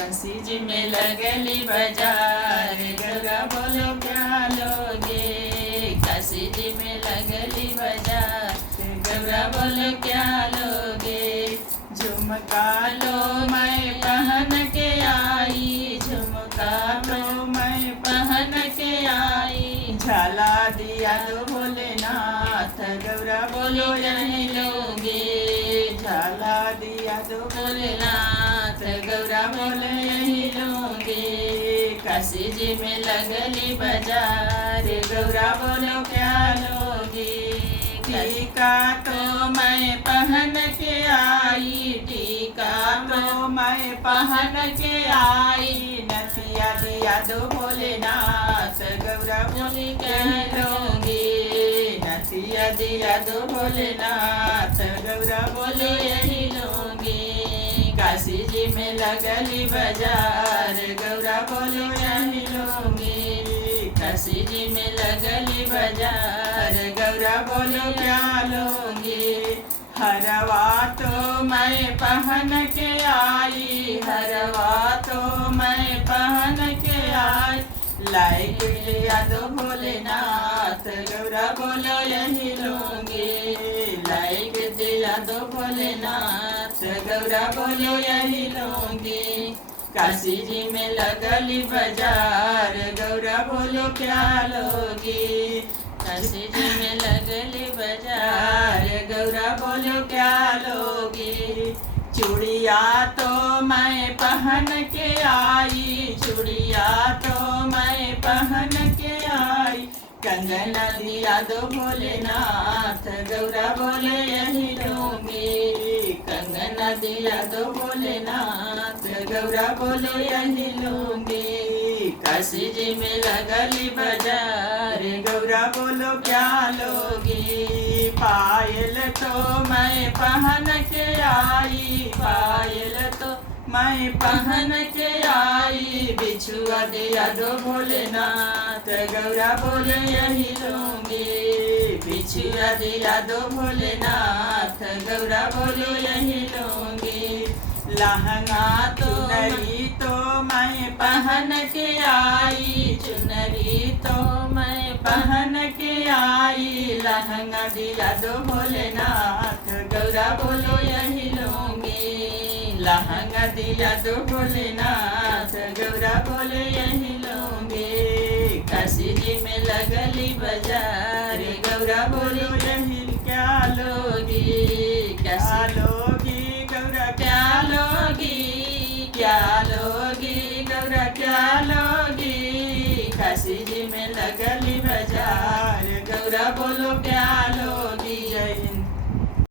काशी जी में लगली बाजार, गौरा बोलो क्या लोगे। काशी जी में लगली बाजार, गौरा बोलो क्या लोगे। झुमका लो मैं पहन के आई, झुमका लो मैं पहन के आई। झाला दिया दो भोलेनाथ, गौरा बोलो यही लोगे। झाला दिया दो भोलेनाथ, गौरा बोलो यही लोगे। काशी जी में लगली बाजार, गौरा बोलो क्या लोगे। टीका तो मैं पहन के आई, टीका तो मैं पहन के आई। नथिया दिया दो भोलेनाथ, गौरा बोली कह लोगे। नथिया दिया दो भोलेनाथ, गौरा बोले यही लोगे। काशी जी में लगली बाजार, गौरा बोलो यही लोगे। काशी जी में लगली बाजार, गौरा बोलो क्या लोगे। हरवा तो मैं पहन के आई, हरवा तो मैं पहन के आई। लाइक लिया दो भोलेनाथ, गौरा बोलो यही लोगे। लाइक दिया दो भोलेनाथ, गौरा बोलो यही लोगे। काशी जी में लगली बाजार, गौरा बोलो क्या लोगे। काशी जी में लगली बाजार, गौरा बोलो क्या लोगे। चूड़िया तो मैं पहन के आई, चूड़िया तो मैं पहन के आई। कंगना दिया दो भोलेनाथ, गौरा बोले यही लोगे। कंगना दिया दो भोलेनाथ, गौरा बोलो यही लोगे। काशी जी में लगली बाजार, गौरा बोलो क्या लोगे। पायल तो मैं पहन के आई, पायल तो मैं पहन के आई। बिछुआ दिया दो भोलेनाथ, गौरा बोलो यही लोगे। बिछुआ दिया दो भोलेनाथ, गौरा बोलो यही लोगे। लहंगा तो चुनरी तो मैं पहन के आई, चुनरी तो मैं पहन के आई। लहंगा दिया दो भोलेनाथ, गौरा बोलो यही लोगे। लहंगा दिया दो भोलेनाथ, गौरा बोलो यही लोगे। काशी जी में लगली बाजार, गौरा बोलो यही क्या लोगे। क्या लोगी गौरा क्या लोगी, क्या लोगी गौरा क्या लोगी। काशी जी में लगली बाजार, गौरा बोलो क्या लोगी। जय